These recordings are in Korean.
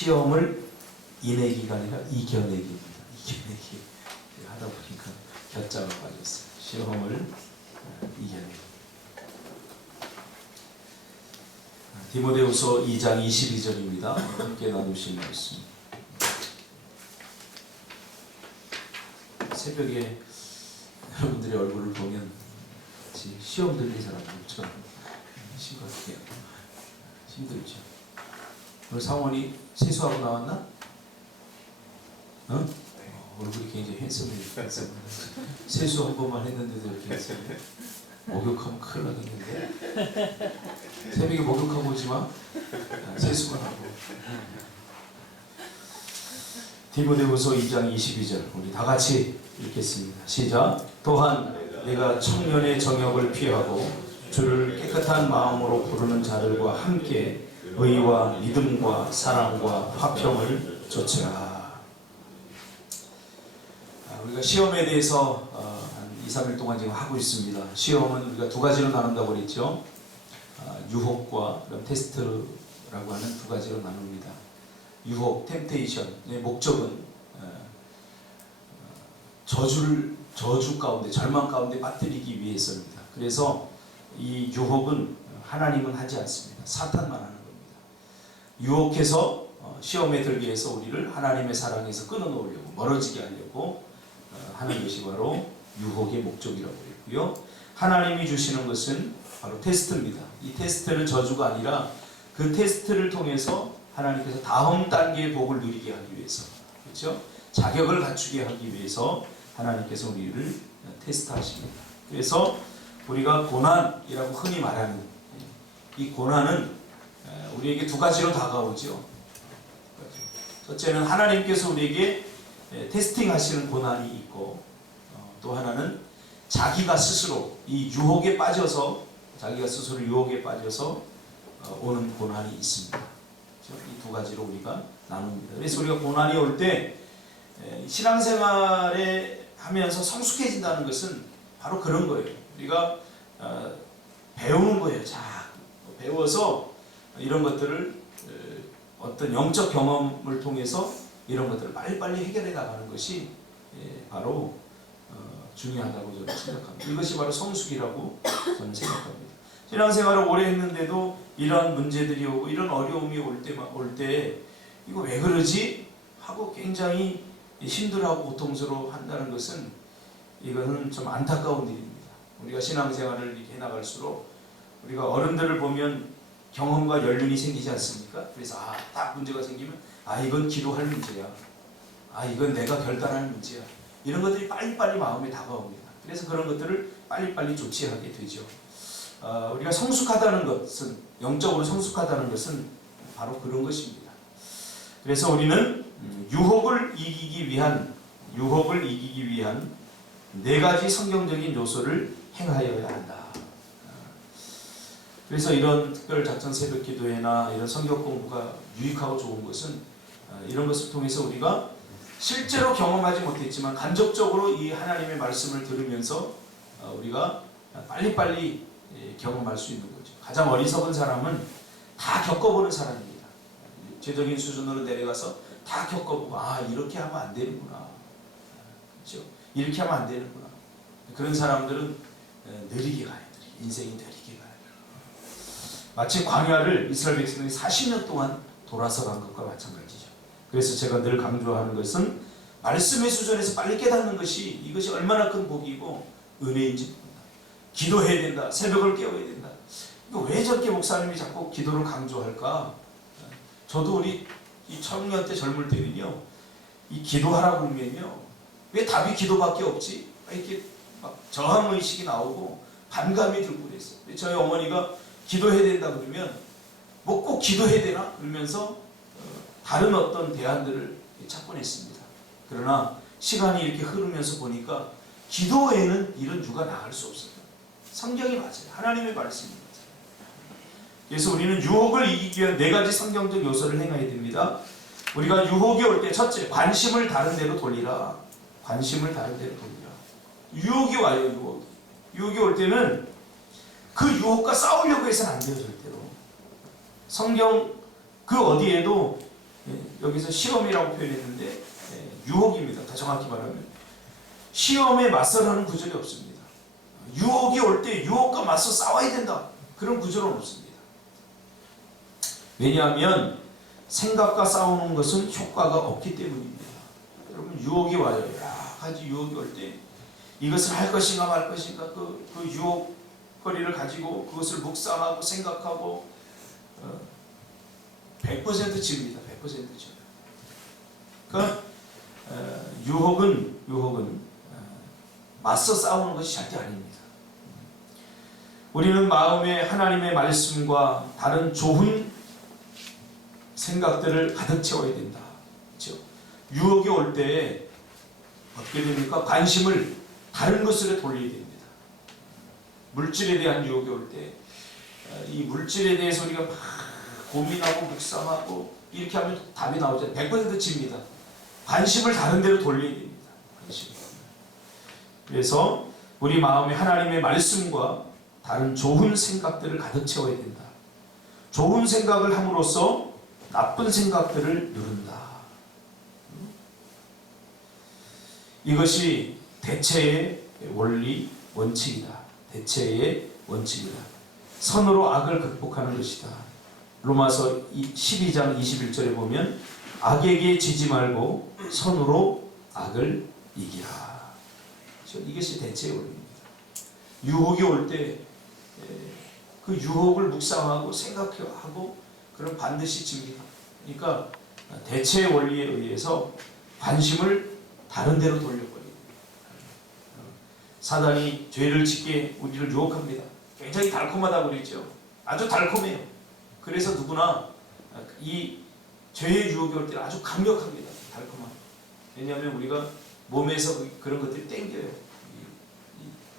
시험을 이내기가 아니라 이겨내기입니다. 이겨내기. 하다 보니까 겨자가 빠졌어요. 시험을 이겨내기. 디모데후서 2장 22절입니다. 함께 나누실 말씀. 새벽에 여러분들의 얼굴을 보면 시험 들린 사람들처럼 신 것 같아요. 힘들죠. 오늘 상원이 세수하고 나왔나? 어? 얼굴이 굉장히 핸섬해요. 세수 한 번만 했는데도 이렇게 했어요. 목욕하면 큰일 나겠는데. 새벽에 목욕하고 오지 마. 세수만 하고. 디모데후서 2장 22절 우리 다 같이 읽겠습니다. 시작. 또한 내가 청년의 정욕을 피하고 주를 깨끗한 마음으로 부르는 자들과 함께 의와 믿음과 사랑과 화평을 좇으라. 우리가 시험에 대해서 한 2, 3일 동안 지금 하고 있습니다. 시험은 우리가 두 가지로 나눈다고 그랬죠. 유혹과 테스트라고 하는 두 가지로 나눕니다. 유혹, 템테이션의 목적은 저주 가운데, 절망 가운데 빠뜨리기 위해서입니다. 그래서 이 유혹은 하나님은 하지 않습니다. 사탄만 하는 겁니다. 유혹해서 시험에 들게 해서 우리를 하나님의 사랑에서 끊어놓으려고, 멀어지게 하려고 하는 것이 바로 유혹의 목적이라고 했고요. 하나님이 주시는 것은 바로 테스트입니다. 이 테스트는 저주가 아니라 그 테스트를 통해서 하나님께서 다음 단계의 복을 누리게 하기 위해서, 그렇죠? 자격을 갖추게 하기 위해서 하나님께서 우리를 테스트하십니다. 그래서 우리가 고난이라고 흔히 말하는 이 고난은 우리에게 두 가지로 다가오죠. 첫째는 하나님께서 우리에게 테스팅 하시는 고난이 있고, 또 하나는 자기가 스스로 이 유혹에 빠져서, 자기가 스스로 유혹에 빠져서 오는 고난이 있습니다. 이 두 가지로 우리가 나눕니다. 그래서 우리가 고난이 올 때 신앙생활에 하면서 성숙해진다는 것은 바로 그런 거예요. 우리가 배우는 거예요. 자, 배워서 이런 것들을 어떤 영적 경험을 통해서 이런 것들을 빨리빨리 해결해 나가는 것이 바로 중요하다고 저는 생각합니다. 이것이 바로 성숙이라고 저는 생각합니다. 신앙생활을 오래 했는데도 이런 문제들이 오고 이런 어려움이 올 때 이거 왜 그러지? 하고 굉장히 힘들어하고 고통스러워 한다는 것은 이것은 좀 안타까운 일입니다. 우리가 신앙생활을 이렇게 해나갈수록 우리가 어른들을 보면 경험과 연륜이 생기지 않습니까? 그래서 딱 문제가 생기면 이건 기도할 문제야. 이건 내가 결단할 문제야. 이런 것들이 빨리빨리 마음에 다가옵니다. 그래서 그런 것들을 빨리빨리 조치하게 되죠. 우리가 성숙하다는 것은, 영적으로 성숙하다는 것은 바로 그런 것입니다. 그래서 우리는 유혹을 이기기 위한 네 가지 성경적인 요소를 행하여야 한다. 그래서 이런 특별작전 새벽 기도회나 이런 성경 공부가 유익하고 좋은 것은 이런 것을 통해서 우리가 실제로 경험하지 못했지만 간접적으로 이 하나님의 말씀을 들으면서 우리가 빨리빨리 경험할 수 있는 거죠. 가장 어리석은 사람은 다 겪어보는 사람입니다. 육체적인 수준으로 내려가서 다 겪어보고 이렇게 하면 안 되는구나. 그렇죠? 이렇게 하면 안 되는구나. 그런 사람들은 느리게 가요. 인생이 느리게 가요. 마치 광야를 이스라엘 백성들이 40년 동안 돌아서 간 것과 마찬가지죠. 그래서 제가 늘 강조하는 것은 말씀의 수준에서 빨리 깨닫는 것이, 이것이 얼마나 큰 복이고 은혜인지 봅니다. 기도해야 된다. 새벽을 깨워야 된다. 이거 왜 저렇게 목사님이 자꾸 기도를 강조할까? 저도 우리 이 청년 때 젊을 때는요, 이 기도하라고 그러면요, 왜 답이 기도밖에 없지? 이렇게 막 저항의식이 나오고 반감이 들고 그랬어요. 저희 어머니가 기도해야 된다 그러면 뭐 꼭 기도해야 되나? 그러면서 다른 어떤 대안들을 찾곤 했습니다. 그러나 시간이 이렇게 흐르면서 보니까 기도 외에는 이런 유가 나갈 수 없어요. 성경이 맞아요. 하나님의 말씀이 맞아요. 그래서 우리는 유혹을 이기기 위한 네 가지 성경적 요소를 행해야 됩니다. 우리가 유혹이 올 때 첫째, 관심을 다른 데로 돌리라. 관심을 다른 데로 돌리라. 유혹이 와요. 유혹이 올 때는 그 유혹과 싸우려고 해서는 안 돼요. 절대로. 성경 그 어디에도 여기서 시험이라고 표현했는데 유혹입니다. 더 정확히 말하면 시험에 맞서라는 구절이 없습니다. 유혹이 올 때 유혹과 맞서 싸워야 된다. 그런 구절은 없습니다. 왜냐하면 생각과 싸우는 것은 효과가 없기 때문입니다. 여러분 유혹이 와요. 여러 가지 유혹이 올 때 이것을 할 것인가 말 것인가 그 유혹거리를 가지고 그것을 묵상하고 생각하고 100% 집니다. 100% 집. 그러니까 유혹은 맞서 싸우는 것이 절대 아닙니다. 우리는 마음에 하나님의 말씀과 다른 좋은 생각들을 가득 채워야 된다. 그렇죠? 유혹이 올 때 어떻게 됩니까? 관심을 다른 것으로 돌려야 됩니다. 물질에 대한 유혹이 올 때 이 물질에 대해서 우리가 막 고민하고 묵상하고 이렇게 하면 답이 나오죠. 100% 집니다. 관심을 다른 데로 돌려야 됩니다. 관심. 그래서 우리 마음에 하나님의 말씀과 다른 좋은 생각들을 가득 채워야 된다. 좋은 생각을 함으로써 나쁜 생각들을 누른다. 이것이 대체의 원리, 원칙이다. 대체의 원칙이다. 선으로 악을 극복하는 것이다. 로마서 12장 21절에 보면 악에게 지지 말고 선으로 악을 이기라. 이것이 대체의 원리입니다. 유혹이 올 때 그 유혹을 묵상하고 생각하고 그럼 반드시 집니다. 그러니까 대체의 원리에 의해서 관심을 다른 데로 돌려버립니다. 사단이 죄를 짓게 우리를 유혹합니다. 굉장히 달콤하다고 그랬죠. 아주 달콤해요. 그래서 누구나 이 죄의 유혹이 올 때는 아주 강력합니다. 달콤한. 왜냐하면 우리가 몸에서 그런 것들이 땡겨요.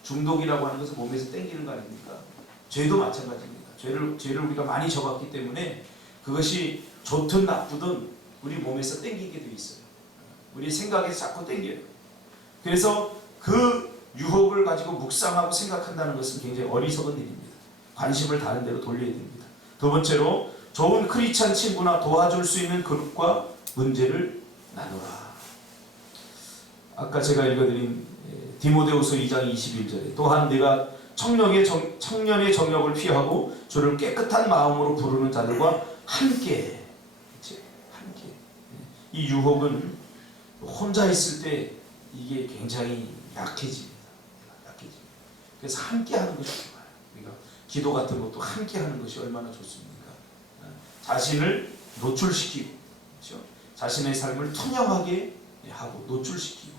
중독이라고 하는 것은 몸에서 땡기는 거 아닙니까? 죄도 마찬가지입니다. 죄를 우리가 많이 져봤기 때문에 그것이 좋든 나쁘든 우리 몸에서 땡기게 돼 있어요. 우리 생각에서 자꾸 땡겨요. 그래서 그 유혹을 가지고 묵상하고 생각한다는 것은 굉장히 어리석은 일입니다. 관심을 다른 데로 돌려야 됩니다. 두 번째로 좋은 크리스찬 친구나 도와줄 수 있는 그룹과 문제를 나누라. 아까 제가 읽어드린 디모데후서 2장 21절에 또한 내가 청년의 정욕을 피하고 주를 깨끗한 마음으로 부르는 자들과 함께. 이 유혹은 혼자 있을 때 이게 굉장히 약해집니다. 그래서 함께 하는 것이 좋아요. 우리가 기도 같은 것도 함께 하는 것이 얼마나 좋습니까? 자신을 노출시키고, 그렇죠? 자신의 삶을 투명하게 하고 노출시키고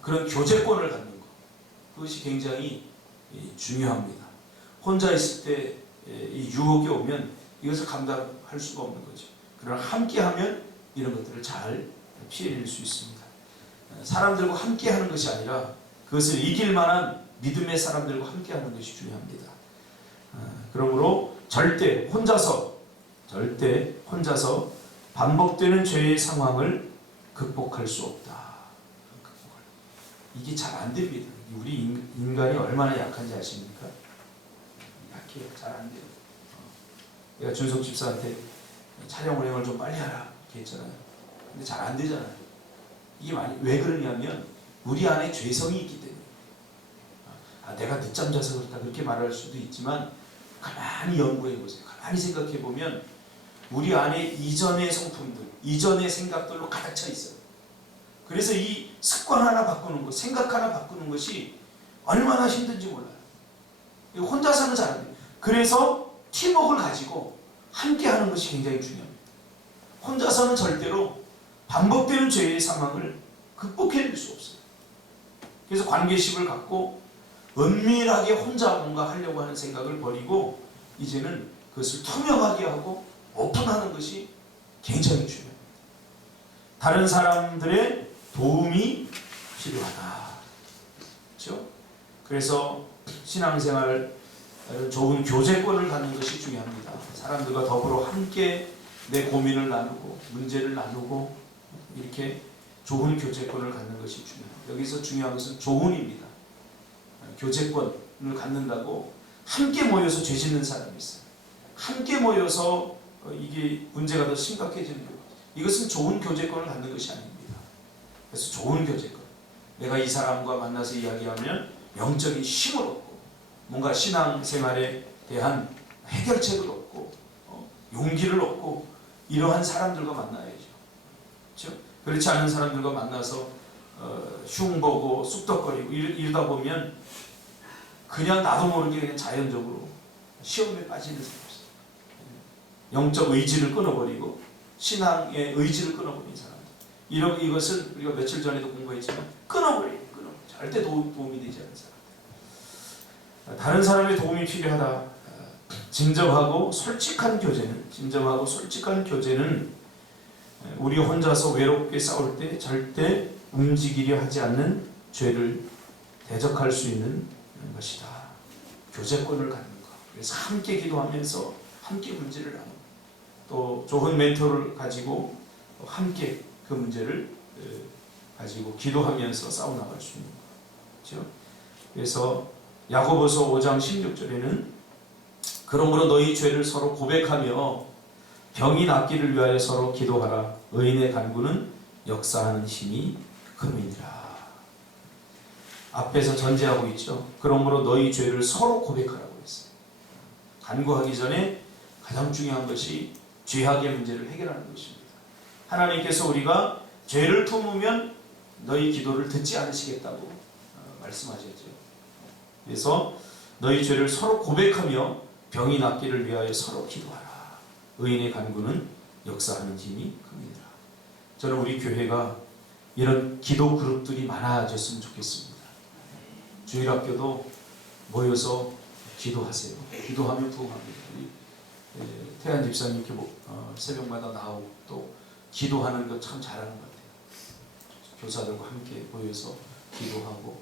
그런 교제권을 갖는 것, 그것이 굉장히 중요합니다. 혼자 있을 때 이 유혹이 오면 이것을 감당할 수가 없는 거죠. 그러나 함께하면 이런 것들을 잘 피해낼 수 있습니다. 사람들과 함께하는 것이 아니라 그것을 이길 만한 믿음의 사람들과 함께하는 것이 중요합니다. 그러므로 절대 혼자서 반복되는 죄의 상황을 극복할 수 없다. 이게 잘 안 됩니다. 우리 인간이 얼마나 약한지 아십니까? 약해요. 잘 안 돼요. 내가 준석 집사한테 촬영 운행을 좀 빨리 하라 이렇게 했잖아요. 근데 잘 안 되잖아요. 이게 왜 그러냐면 우리 안에 죄성이 있기 때문에. 내가 늦잠 자서 그렇다 그렇게 말할 수도 있지만 가만히 연구해 보세요. 가만히 생각해 보면 우리 안에 이전의 성품들, 이전의 생각들로 가득 차 있어요. 그래서 이 습관 하나 바꾸는 것, 생각 하나 바꾸는 것이 얼마나 힘든지 몰라요. 혼자서는 잘 안 돼요. 그래서 팀워크를 가지고 함께 하는 것이 굉장히 중요합니다. 혼자서는 절대로 반복되는 죄의 상황을 극복해낼 수 없어요. 그래서 관계심을 갖고 은밀하게 혼자 뭔가 하려고 하는 생각을 버리고 이제는 그것을 투명하게 하고 오픈하는 것이 굉장히 중요합니다. 다른 사람들의 도움이 필요하다. 그렇죠? 그래서 신앙생활 좋은 교제권을 갖는 것이 중요합니다. 사람들과 더불어 함께 내 고민을 나누고 문제를 나누고 이렇게 좋은 교제권을 갖는 것이 중요합니다. 여기서 중요한 것은 조언입니다. 교제권을 갖는다고 함께 모여서 죄 짓는 사람이 있어요. 함께 모여서 이게 문제가 더 심각해지는 경우죠. 이것은 좋은 교제권을 갖는 것이 아닙니다. 그래서 좋은 교제권, 내가 이 사람과 만나서 이야기하면 영적인 힘을 얻고 뭔가 신앙생활에 대한 해결책을 얻고 용기를 얻고 이러한 사람들과 만나야죠. 그렇죠? 그렇지 않은 사람들과 만나서 흉보고 쑥덕거리고 이러다 보면 그냥 나도 모르게 그냥 자연적으로 시험에 빠지는 사람이 있어요. 영적 의지를 끊어버리고 신앙의 의지를 끊어버린 사람. 이것은 우리가 며칠 전에도 공부했지만 끊어버려요. 절대 도움이 되지 않는 사람. 다른 사람의 도움이 필요하다. 진정하고 솔직한 교제는 우리 혼자서 외롭게 싸울 때 절대 움직이려 하지 않는 죄를 대적할 수 있는 것이다. 교제권을 갖는 것. 그래서 함께 기도하면서 함께 문제를 나누고 또 좋은 멘토를 가지고 함께 그 문제를 가지고 기도하면서 싸워나갈 수 있는 거죠. 그래서 야고보서 5장 16절에는 그러므로 너희 죄를 서로 고백하며 병이 낫기를 위하여 서로 기도하라. 의인의 간구는 역사하는 힘이 큼이니라. 앞에서 전제하고 있죠. 그러므로 너희 죄를 서로 고백하라고 했어요. 간구하기 전에 가장 중요한 것이 죄악의 문제를 해결하는 것입니다. 하나님께서 우리가 죄를 품으면 너희 기도를 듣지 않으시겠다고 말씀하셨죠. 그래서 너희 죄를 서로 고백하며 병이 낫기를 위하여 서로 기도하라. 의인의 간구는 역사하는 힘이 큽니다. 저는 우리 교회가 이런 기도 그룹들이 많아졌으면 좋겠습니다. 주일학교도 모여서 기도하세요. 기도하면 부흥합니다. 태안 집사님 이렇게 새벽마다 나오고 또 기도하는 거 참 잘하는 것 같아요. 교사들과 함께 모여서 기도하고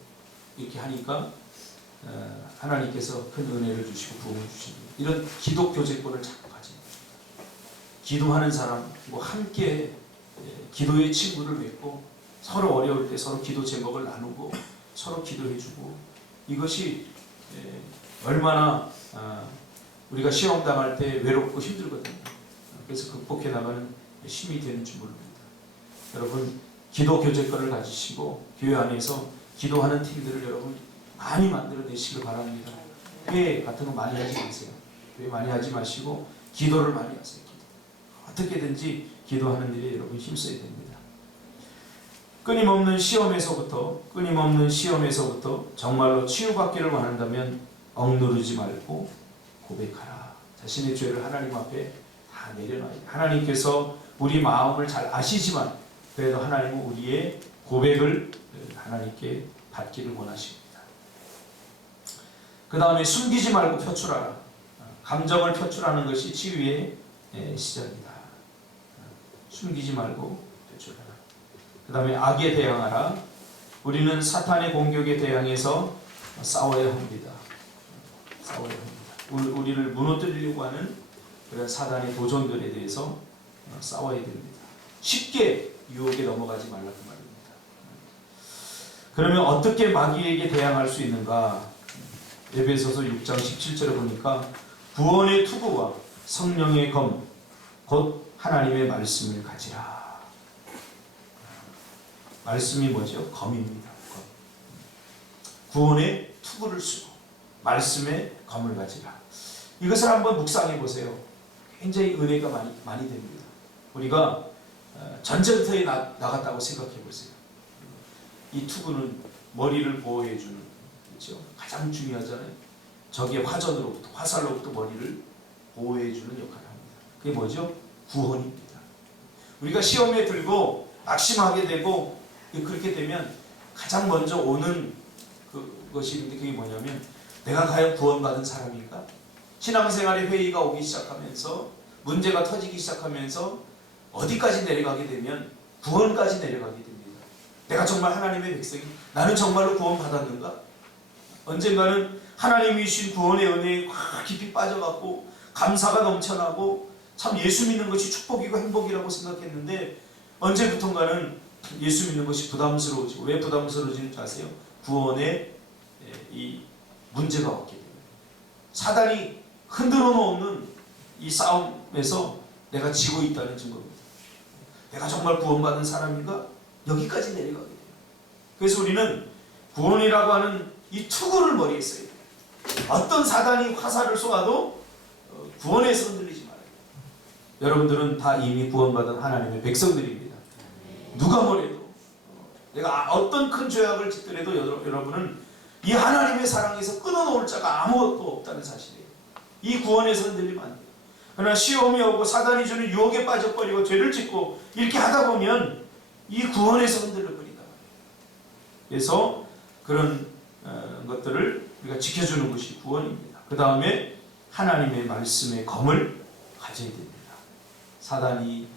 이렇게 하니까 하나님께서 큰 은혜를 주시고 부흥을 주십니다. 이런 기도 교제권을 자꾸 가집니다. 기도하는 사람, 함께 기도의 친구를 맺고 서로 어려울 때 서로 기도 제목을 나누고 서로 기도해주고 이것이 얼마나 우리가 시험 당할 때 외롭고 힘들거든요. 그래서 극복해 나가는 힘이 되는 줄 모릅니다. 여러분 기도 교제권을 가지시고 교회 안에서 기도하는 팀들을 여러분 많이 만들어내시길 바랍니다. 회의 같은 거 많이 하지 마세요. 회의 많이 하지 마시고 기도를 많이 하세요. 어떻게든지 기도하는 일에 여러분 힘써야 됩니다. 끊임없는 시험에서부터 정말로 치유받기를 원한다면 억누르지 말고 고백하라. 자신의 죄를 하나님 앞에 다 내려놔야 돼요. 하나님께서 우리 마음을 잘 아시지만 그래도 하나님은 우리의 고백을 하나님께 받기를 원하십니다. 그 다음에 숨기지 말고 표출하라. 감정을 표출하는 것이 치유의 시작이다. 숨기지 말고 표출하라. 그 다음에 악에 대항하라. 우리는 사탄의 공격에 대항해서 싸워야 합니다. 우리를 무너뜨리려고 하는 그런 사단의 도전들에 대해서 싸워야 됩니다. 쉽게 유혹에 넘어가지 말라고 말입니다. 그러면 어떻게 마귀에게 대항할 수 있는가? 에베소서 6장 17절에 보니까 구원의 투구와 성령의 검, 곧 하나님의 말씀을 가지라. 말씀이 뭐죠? 검입니다. 검. 구원의 투구를 쓰고 말씀의 검을 가지라. 이것을 한번 묵상해 보세요. 굉장히 은혜가 많이 됩니다. 우리가 전쟁터에 나갔다고 생각해 보세요. 이 투구는 머리를 보호해 주는, 그렇죠? 가장 중요하잖아요. 적의 화살로부터 머리를 보호해 주는 역할을 합니다. 그게 뭐죠? 구원입니다. 우리가 시험에 들고 낙심하게 되고 그렇게 되면 가장 먼저 오는 그것이 있는데 그게 뭐냐면 내가 과연 구원받은 사람인가? 신앙생활의 회의가 오기 시작하면서 문제가 터지기 시작하면서 어디까지 내려가게 되면 구원까지 내려가게 됩니다. 내가 정말 하나님의 백성이 나는 정말로 구원받았는가? 언젠가는 하나님이 주신 구원의 은혜에 깊이 빠져갖고 감사가 넘쳐나고 참 예수 믿는 것이 축복이고 행복이라고 생각했는데 언제부턴가는 예수 믿는 것이 부담스러워지고 왜 부담스러워지는지 아세요? 구원에 이 문제가 없게 됩니다. 사단이 흔들어 놓는 이 싸움에서 내가 지고 있다는 증거입니다. 내가 정말 구원받은 사람인가? 여기까지 내려가게 돼요. 그래서 우리는 구원이라고 하는 이 투구를 머리에 써야 돼요. 어떤 사단이 화살을 쏘아도 구원에서 흔들리지 말아요. 여러분들은 다 이미 구원받은 하나님의 백성들입니다. 누가 뭐래도 내가 어떤 큰 죄악을 짓더라도 여러분은 이 하나님의 사랑에서 끊어놓을 자가 아무것도 없다는 사실이에요. 이 구원에서 흔들리면 안 돼요. 그러나 시험이 오고 사단이 주는 유혹에 빠져버리고 죄를 짓고 이렇게 하다 보면 이 구원에서 흔들려버린다. 그래서 그런 것들을 우리가 지켜주는 것이 구원입니다. 그 다음에 하나님의 말씀의 검을 가져야 됩니다. 사단이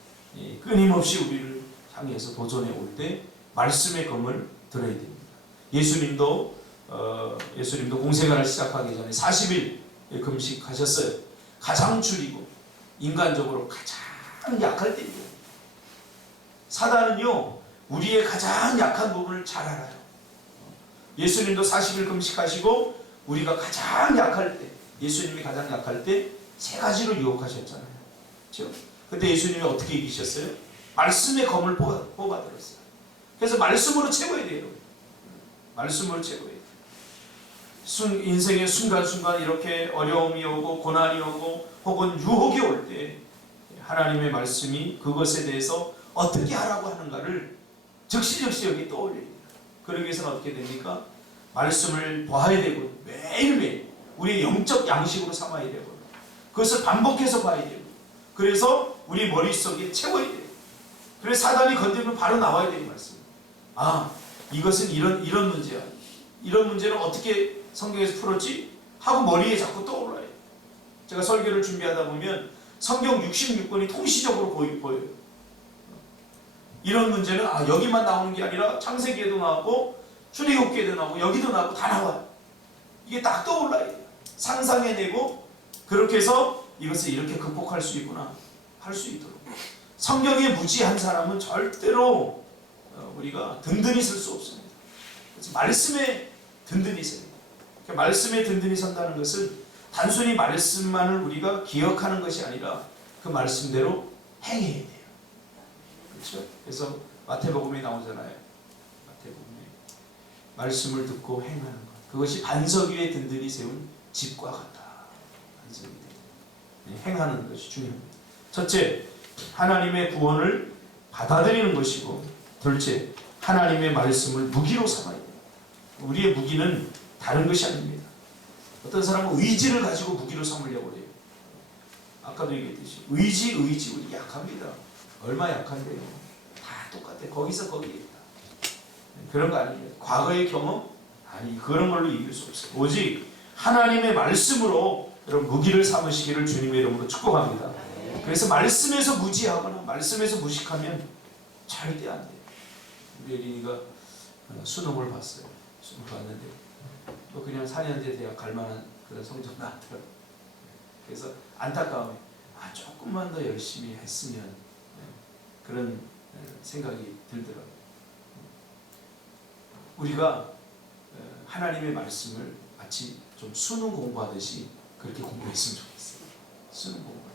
끊임없이 우리를 향해서 도전해 올 때 말씀의 검을 들어야 됩니다. 예수님도 공생활을 시작하기 전에 40일 금식하셨어요. 가장 줄이고 인간적으로 가장 약할 때입니다. 사단은요 우리의 가장 약한 부분을 잘 알아요. 예수님도 40일 금식하시고 우리가 가장 약할 때, 예수님이 가장 약할 때 세 가지로 유혹하셨잖아요. 그렇죠? 그때 예수님이 어떻게 이기셨어요? 말씀의 검을 뽑아들었어요. 그래서 말씀으로 채워야 돼요. 말씀으로 채워야 돼요. 인생의 순간순간 이렇게 어려움이 오고 고난이 오고 혹은 유혹이 올 때 하나님의 말씀이 그것에 대해서 어떻게 하라고 하는가를 즉시 여기 떠올려야 돼요. 그러기 위해서는 어떻게 됩니까? 말씀을 봐야 되고 매일매일 우리의 영적 양식으로 삼아야 되고 그것을 반복해서 봐야 되고 그래서 우리 머릿속에 채워야 돼요. 그래서 사단이 건드리면 바로 나와야 되는 말씀. 아, 이것은 이런 문제야. 이런 문제는 어떻게 성경에서 풀었지? 하고 머리에 자꾸 떠올라요. 제가 설교를 준비하다 보면 성경 66권이 통시적으로 보여요. 이런 문제는 여기만 나오는 게 아니라 창세기에도 나오고 출애굽기에도 나오고 여기도 나오고 다 나와요. 이게 딱 떠올라요. 상상해내고 그렇게 해서 이것을 이렇게 극복할 수 있구나 할 수 있도록. 성경에 무지한 사람은 절대로 우리가 든든히 쓸 수 없습니다. 그래서 말씀에 든든히 서야 돼요. 말씀에 든든히 선다는 것은 단순히 말씀만을 우리가 기억하는 것이 아니라 그 말씀대로 행해야 돼요. 그렇죠? 그래서 마태복음에 나오잖아요. 마태복음에 말씀을 듣고 행하는 것. 그것이 반석 위에 든든히 세운 집과 같다. 반석 위에 행하는 것이 중요합니다. 첫째, 하나님의 구원을 받아들이는 것이고, 둘째, 하나님의 말씀을 무기로 삼아야 돼요. 우리의 무기는 다른 것이 아닙니다. 어떤 사람은 의지를 가지고 무기로 삼으려고 해요. 아까도 얘기했듯이 의지 우리 약합니다. 얼마 약한데요. 다 똑같아요. 거기서 거기에 있다. 그런 거 아닙니다. 과거의 경험? 아니, 그런 걸로 이길 수 없어요. 오직 하나님의 말씀으로 여러분 무기를 삼으시기를 주님의 이름으로 축복합니다. 그래서 말씀에서 무지하거나 말씀에서 무식하면 절대 안 돼요. 우리 예린이가 수능을 봤어요. 수능을 봤는데 또 그냥 4년제 대학 갈 만한 그런 성적 나왔더라고요. 그래서 안타까움에 조금만 더 열심히 했으면 그런 생각이 들더라고요. 우리가 하나님의 말씀을 마치 좀 수능 공부하듯이 그렇게 공부했으면 좋겠어요. 수능 공부하듯이.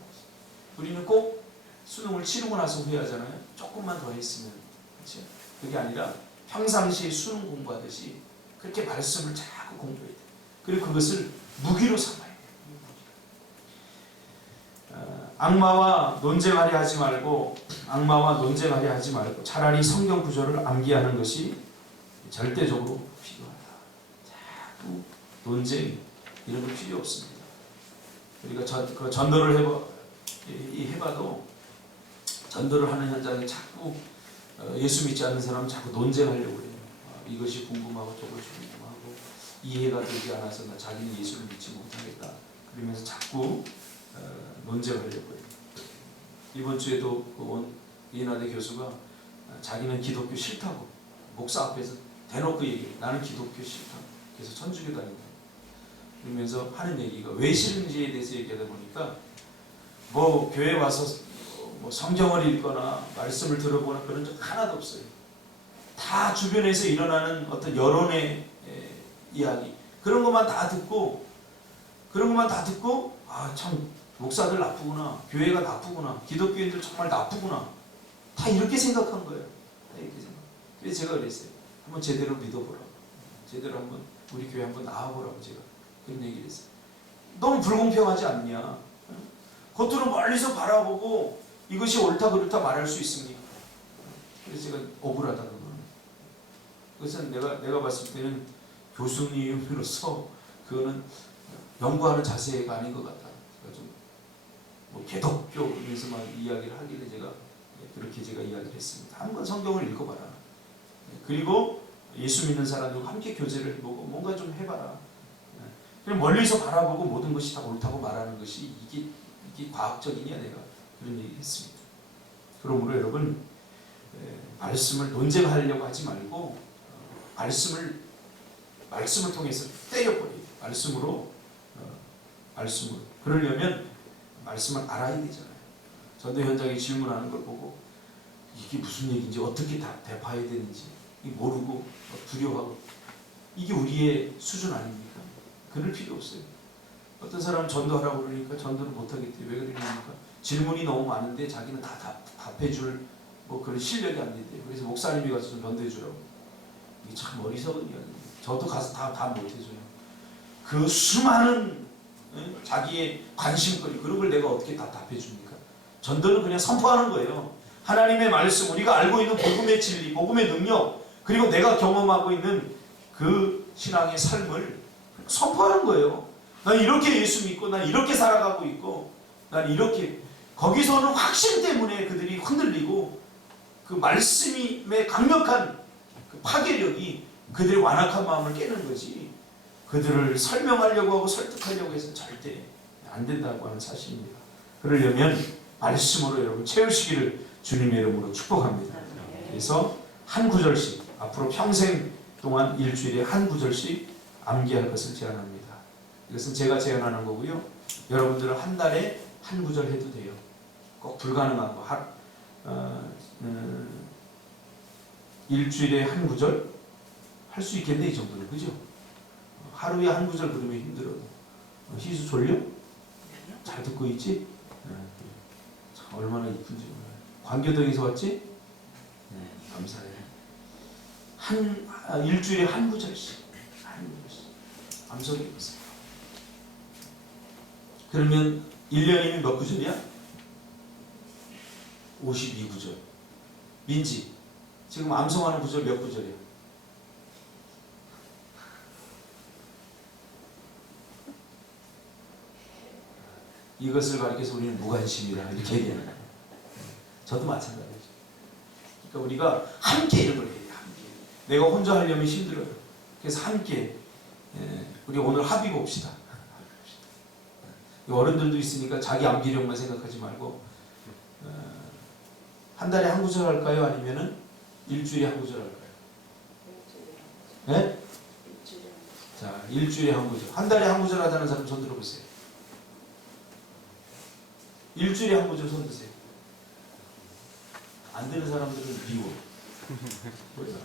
우리는 꼭 수능을 치르고 나서 후회하잖아요. 조금만 더 했으면. 그렇죠? 그게 아니라 평상시에 수능 공부하듯이 그렇게 말씀을 자꾸 공부해야 돼요. 그리고 그것을 무기로 삼아야 돼요. 악마와 논쟁하려 하지 말고 차라리 성경 구절을 암기하는 것이 절대적으로 필요하다. 자꾸 논쟁 이런 거 필요 없습니다. 우리가 전도를 해봐도 전도를 하는 현장에 자꾸 예수 믿지 않는 사람은 자꾸 논쟁하려고 해요. 이것이 궁금하고 저것이 궁금하고 이해가 되지 않아서 자기는 예수를 믿지 못하겠다. 그러면서 자꾸 논쟁하려고 해요. 이번 주에도 이인하대 교수가 자기는 기독교 싫다고 목사 앞에서 대놓고 얘기해요. 나는 기독교 싫다. 그래서 천주교 다닌다. 그러면서 하는 얘기가 왜 싫은지에 대해서 얘기하다 보니까 뭐 교회 와서 뭐 성경을 읽거나 말씀을 들어보나 그런 적 하나도 없어요. 다 주변에서 일어나는 어떤 여론의 이야기 그런 것만 다 듣고 참 목사들 나쁘구나, 교회가 나쁘구나, 기독교인들 정말 나쁘구나 다 이렇게 생각한 거예요. 다 이렇게 생각. 그래서 제가 그랬어요. 한번 제대로 믿어보라고. 제대로 한번 우리 교회 한번 나와보라고 제가 그런 얘기를 했어요. 너무 불공평하지 않냐? 겉으로 멀리서 바라보고 이것이 옳다 그렇다 말할 수 있습니까? 그래서 제가 억울하다 그거는. 그래서 내가 봤을 때는 교수님으로서 그거는 연구하는 자세가 아닌 것 같다. 뭐 개독교에서만 이야기를 하길래 제가 그렇게 제가 이야기를 했습니다. 한번 성경을 읽어봐라. 그리고 예수 믿는 사람들과 함께 교제를 해보고 뭔가 좀 해봐라. 그냥 멀리서 바라보고 모든 것이 다 옳다고 말하는 것이 이게 과학적이냐 내가 그런 얘기를 했습니다. 그러므로 여러분 말씀을 논쟁하려고 하지 말고 말씀을 통해서 때려버려요. 말씀으로. 그러려면 말씀을 알아야 되잖아요. 전도 현장에 질문하는 걸 보고 이게 무슨 얘기인지 어떻게 대파해야 되는지 모르고 두려워하고 이게 우리의 수준 아닙니까? 그럴 필요 없어요. 어떤 사람은 전도하라고 그러니까 전도를 못하겠대요. 왜 그러냐니까 질문이 너무 많은데 자기는 다 답해줄 뭐 그런 실력이 안 된대요. 그래서 목사님이 가서 좀 전도해주라고. 이게 참 어리석은 이야기예요. 저도 가서 다 못해줘요. 그 수많은 자기의 관심거리 그런 걸 내가 어떻게 다 답해줍니까? 전도는 그냥 선포하는 거예요. 하나님의 말씀, 우리가 알고 있는 복음의 진리, 복음의 능력, 그리고 내가 경험하고 있는 그 신앙의 삶을 선포하는 거예요. 난 이렇게 예수 믿고 난 이렇게 살아가고 있고 난 이렇게. 거기서는 확신 때문에 그들이 흔들리고 그 말씀의 강력한 그 파괴력이 그들의 완악한 마음을 깨는 거지. 그들을 설명하려고 하고 설득하려고 해서 절대 안 된다고 하는 사실입니다. 그러려면 말씀으로 여러분 채우시기를 주님의 이름으로 축복합니다. 그래서 한 구절씩 앞으로 평생 동안 일주일에 한 구절씩 암기할 것을 제안합니다. 이것은 제가 제안하는 거고요. 여러분들은 한 달에 한 구절 해도 돼요. 꼭 불가능한 거. 일주일에 한 구절 할 수 있겠네 이 정도는. 그죠? 하루에 한 구절 그러면 힘들어도. 희수 졸려? 잘 듣고 있지? 참 얼마나 이쁜지 몰라요. 광교동에서 왔지? 감사해. 일주일에 한 구절씩. 암송해 보세요. 그러면 1년이면 몇 구절이야? 52구절. 민지, 지금 암송하는 구절 몇 구절이야? 이것을 가리켜서 우리는 무관심이라 이렇게 얘기하는 거예요. 저도 마찬가지죠. 그러니까 우리가 함께 이런 걸 해야 돼요. 함께. 내가 혼자 하려면 힘들어요. 그래서 함께 우리 오늘 합의 봅시다. 어른들도 있으니까 자기 암기력만 생각하지 말고 한 달에 한 구절 할까요? 아니면은 일주일에 한 구절 할까요? 네? 자, 일주일에 한 구절. 한 달에 한 구절 하자는 사람 손 들어보세요. 일주일에 한 구절 손 드세요. 안 되는 사람들은 미워.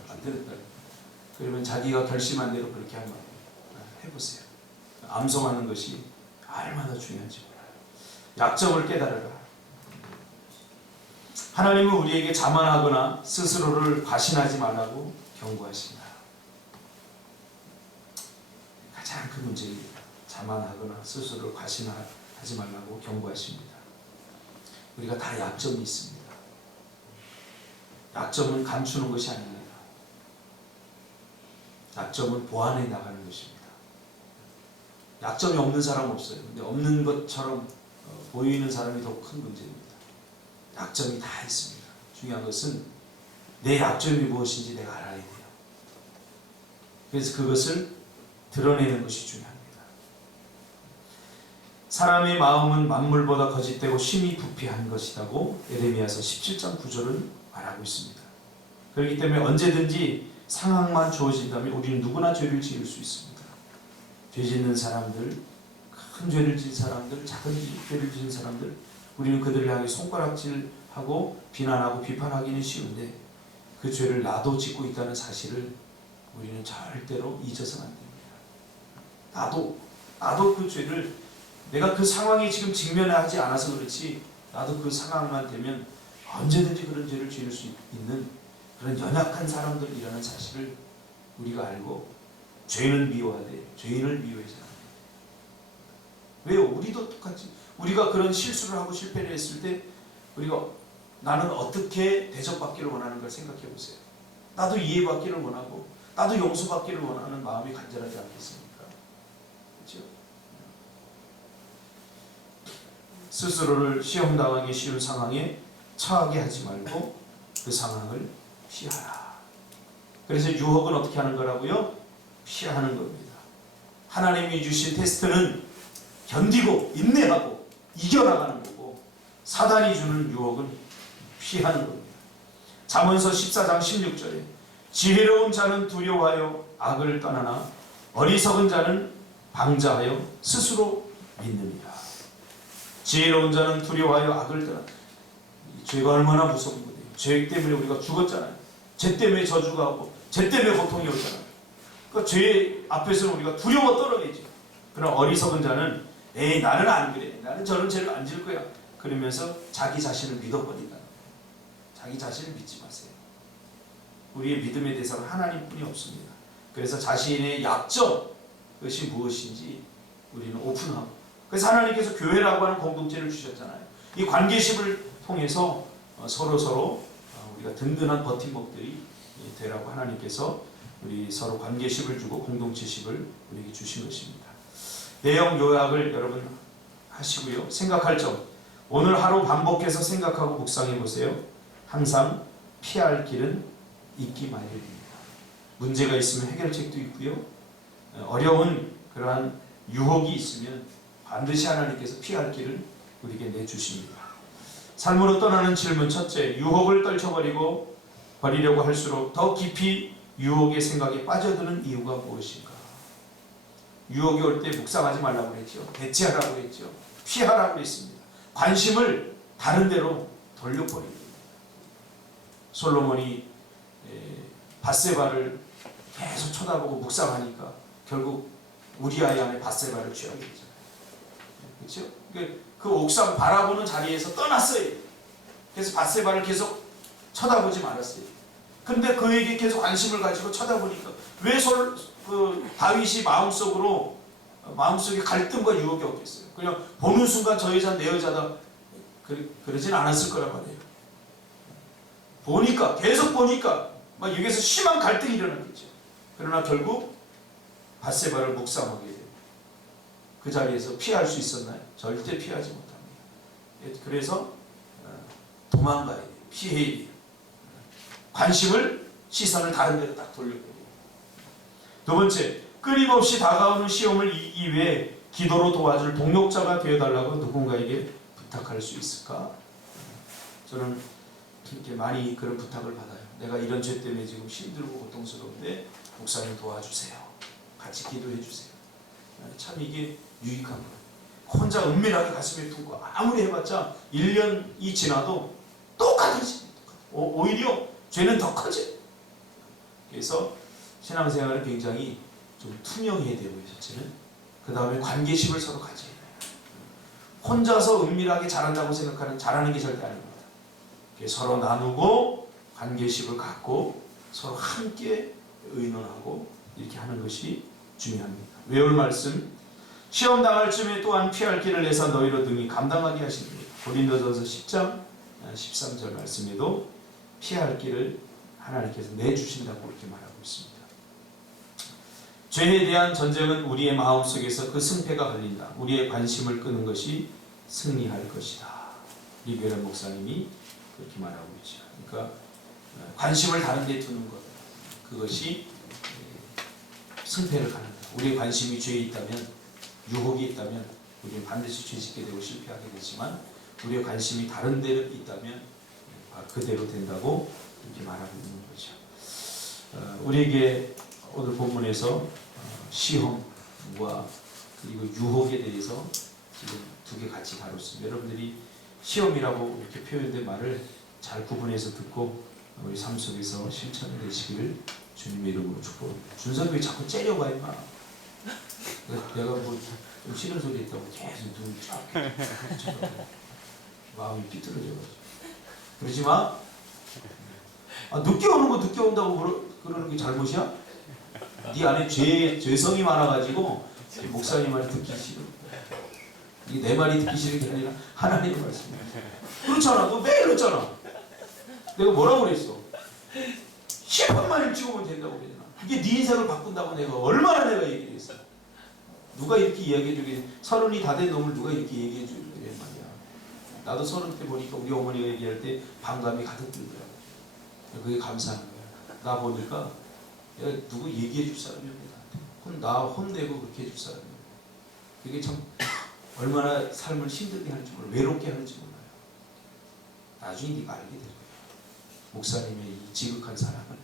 안 되는. 그러면 자기가 결심한 대로 그렇게 한번 해보세요. 암송하는 것이 얼마나 중요한지 몰라요. 약점을 깨달으라. 하나님은 우리에게 자만하거나 스스로를 과신하지 말라고 경고하십니다. 가장 큰 문제입니다. 자만하거나 스스로를 과신하지 말라고 경고하십니다. 우리가 다 약점이 있습니다. 약점은 감추는 것이 아닙니다. 약점은 보완해 나가는 것입니다. 약점이 없는 사람 없어요. 근데 없는 것처럼 보이는 사람이 더 큰 문제입니다. 약점이 다 있습니다. 중요한 것은 내 약점이 무엇인지 내가 알아야 돼요. 그래서 그것을 드러내는 것이 중요합니다. 사람의 마음은 만물보다 거짓되고 심히 부패한 것이라고 에레미야서 17장 9절은 말하고 있습니다. 그렇기 때문에 언제든지 상황만 주어진다면 우리는 누구나 죄를 지을 수 있습니다. 죄 짓는 사람들, 큰 죄를 지은 사람들, 작은 죄를 지은 사람들, 우리는 그들을 향해 손가락질하고 비난하고 비판하기는 쉬운데 그 죄를 나도 짓고 있다는 사실을 우리는 절대로 잊어서는 안 됩니다. 나도 그 죄를 내가 그 상황에 지금 직면하지 않아서 그렇지 나도 그 상황만 되면 언제든지 그런 죄를 지을 수 있는 그런 연약한 사람들이라는 사실을 우리가 알고 죄는 미워하되 죄인을 미워하지 않아요. 왜요? 우리도 똑같이 우리가 그런 실수를 하고 실패를 했을 때 우리가 나는 어떻게 대접받기를 원하는 걸 생각해 보세요. 나도 이해받기를 원하고 나도 용서받기를 원하는 마음이 간절하지 않겠습니까? 그렇죠? 스스로를 시험당하기 쉬운 상황에 처하게 하지 말고 그 상황을 피하라. 그래서 유혹은 어떻게 하는 거라고요? 피하는 겁니다. 하나님이 주신 테스트는 견디고 인내하고 이겨나가는 거고 사단이 주는 유혹은 피하는 겁니다. 잠언서 14장 16절에 지혜로운 자는 두려워하여 악을 떠나나 어리석은 자는 방자하여 스스로 믿느니라. 지혜로운 자는 두려워하여 악을 떠나. 죄가 얼마나 무서운 거예요. 죄 때문에 우리가 죽었잖아요. 죄 때문에 저주가 오고 죄 때문에 고통이 오잖아요. 그러니까 죄 앞에서는 우리가 두려워 떨어내지. 그러나 어리석은 자는 에이 나는 안 그래. 나는 저런 죄를 안 지을 거야. 그러면서 자기 자신을 믿어버린다. 자기 자신을 믿지 마세요. 우리의 믿음의 대상은 하나님뿐이 없습니다. 그래서 자신의 약점 그것이 무엇인지 우리는 오픈하고 그래서 하나님께서 교회라고 하는 공동체를 주셨잖아요. 이 관계심을 통해서 서로 우리가 든든한 버팀목들이 되라고 하나님께서 우리 서로 관계심을 주고 공동체심을 우리에게 주신 것입니다. 내용 요약을 여러분 하시고요. 생각할 점 오늘 하루 반복해서 생각하고 묵상해 보세요. 항상 피할 길은 있기 마련입니다. 문제가 있으면 해결책도 있고요. 어려운 그러한 유혹이 있으면 반드시 하나님께서 피할 길을 우리에게 내주십니다. 삶으로 떠나는 질문 첫째, 유혹을 떨쳐버리고 버리려고 할수록 더 깊이 유혹의 생각에 빠져드는 이유가 무엇인가? 유혹이 올 때 묵상하지 말라고 했죠. 대체하라고 했죠. 피하라고 했습니다. 관심을 다른 데로 돌려버립니다. 솔로몬이 밧세바를 계속 쳐다보고 묵상하니까 결국 우리아의 아내 밧세바를 취하게 되잖아요. 그렇죠? 그 옥상 바라보는 자리에서 떠났어요. 그래서 밧세바를 계속 쳐다보지 말았어요. 근데 그에게 계속 관심을 가지고 쳐다보니까 왜 다윗이 마음속에 갈등과 유혹이 없겠어요. 그냥 보는 순간 저 여자는 내 여자다 그러진 않았을 거란 말이에요. 계속 보니까 막 여기서 심한 갈등이 일어났겠죠. 그러나 결국 밧세바를 묵상하게 돼요. 그 자리에서 피할 수 있었나요? 절대 피하지 못합니다. 그래서 도망가야 돼요. 피해야 돼요. 시선을 다른 데로 딱 돌려버려요. 두 번째, 끊임없이 다가오는 시험을 이기기 위해 기도로 도와줄 동력자가 되어달라고 누군가에게 부탁할 수 있을까? 저는 이렇게 많이 그런 부탁을 받아요. 내가 이런 죄 때문에 지금 힘들고 고통스러운데 목사님 도와주세요. 같이 기도해 주세요. 참 이게 유익한 거예요. 혼자 은밀하게 가슴에 두고 아무리 해봤자 1년이 지나도 똑같아집니다. 오히려 죄는 더 커져요. 그래서 신앙생활은 굉장히 좀 투명해야 되고요. 첫째는 그 다음에 관계심을 서로 가져야 돼요. 혼자서 은밀하게 잘하는 게 절대 아닙니다. 서로 나누고 관계심을 갖고 서로 함께 의논하고 이렇게 하는 것이 중요합니다. 외울 말씀 시험 당할 쯤에 또한 피할 길을 내사 너희로 등이 감당하게 하십니다. 고린도전서 10장 13절 말씀에도 피할 길을 하나님께서 내주신다고 이렇게 말하고 있습니다. 죄에 대한 전쟁은 우리의 마음속에서 그 승패가 걸린다. 우리의 관심을 끄는 것이 승리할 것이다. 리베란 목사님이 그렇게 말하고 있죠. 그러니까 관심을 다른 데 두는 것, 그것이 승패를 가는다. 우리의 관심이 죄에 있다면, 유혹이 있다면 우리는 반드시 죄짓게 되고 실패하게 되지만 우리의 관심이 다른 데 있다면 그대로 된다고 이렇게 말하고 있는 거죠. 우리에게 오늘 본문에서 시험과 그리고 유혹에 대해서 지금 두 개 같이 다뤘습니다. 여러분들이 시험이라고 이렇게 표현된 말을 잘 구분해서 듣고 우리 삶 속에서 실천이 되시기를 주님의 이름으로 축복합니다. 준석이 왜 자꾸 째려가 임마. 내가 뭐 좀 싫은 소리 했다고 계속 눈을 쫙 마음이 삐뚤어져가지고 그러지 마. 늦게 오는 거 늦게 온다고 그러는 게 잘못이야? 네 안에 죄성이 많아가지고 목사님 말이 듣기 싫어. 이게 내 말이 듣기 싫은 게 아니라 하나님의 말씀이야. 그렇잖아. 너 매일 그렇잖아. 내가 뭐라고 그랬어? 10분만 일찍 오면 된다고 그랬잖아. 그게 네 인생을 바꾼다고 내가 얼마나 내가 얘기했어. 누가 이렇게 이야기해 주게, 30이 다 된 놈을 누가 이렇게 얘기해 주게 말이야. 나도 30대 보니까 우리 어머니가 얘기할 때 반감이 가득 들더라고. 그게 감사한 거야. 나 보니까 내가 누구 얘기해 줄 사람이 없네. 나 혼내고 그렇게 해줄 사람이 없네. 그게 참 얼마나 삶을 힘들게 하는지 몰라요. 외롭게 하는지 몰라요. 나중에 네가 알게 될 거야. 목사님의 이 지극한 사랑을.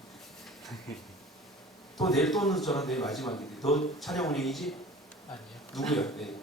또 내일 또 늦잖아. 내일 마지막인데. 너 찬양 운행이지? 아니요. 누구야? 네.